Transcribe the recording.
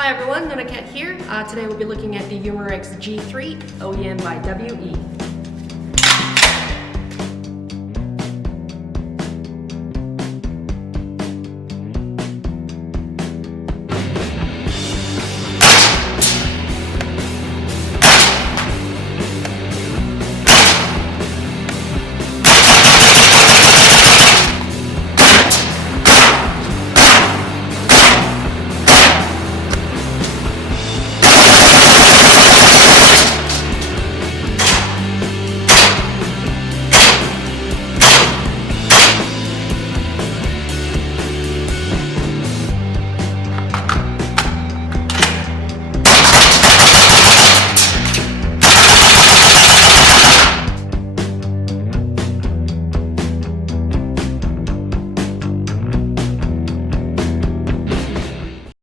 Hi everyone, Nonocat here. Today we'll be looking at the Umarex G3 OEM by WE.